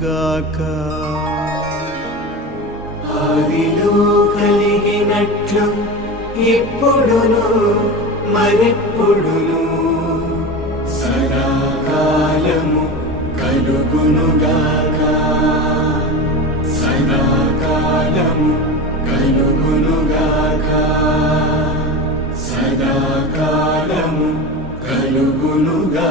కలుగునుగాక ఆదిలో కలిగినట్లు ఎప్పుడును మరెప్పుడును సదాకాలము కలుగునుగాక సదాకాలము కలుగునుగాక సదాకాలము కలుగునుగా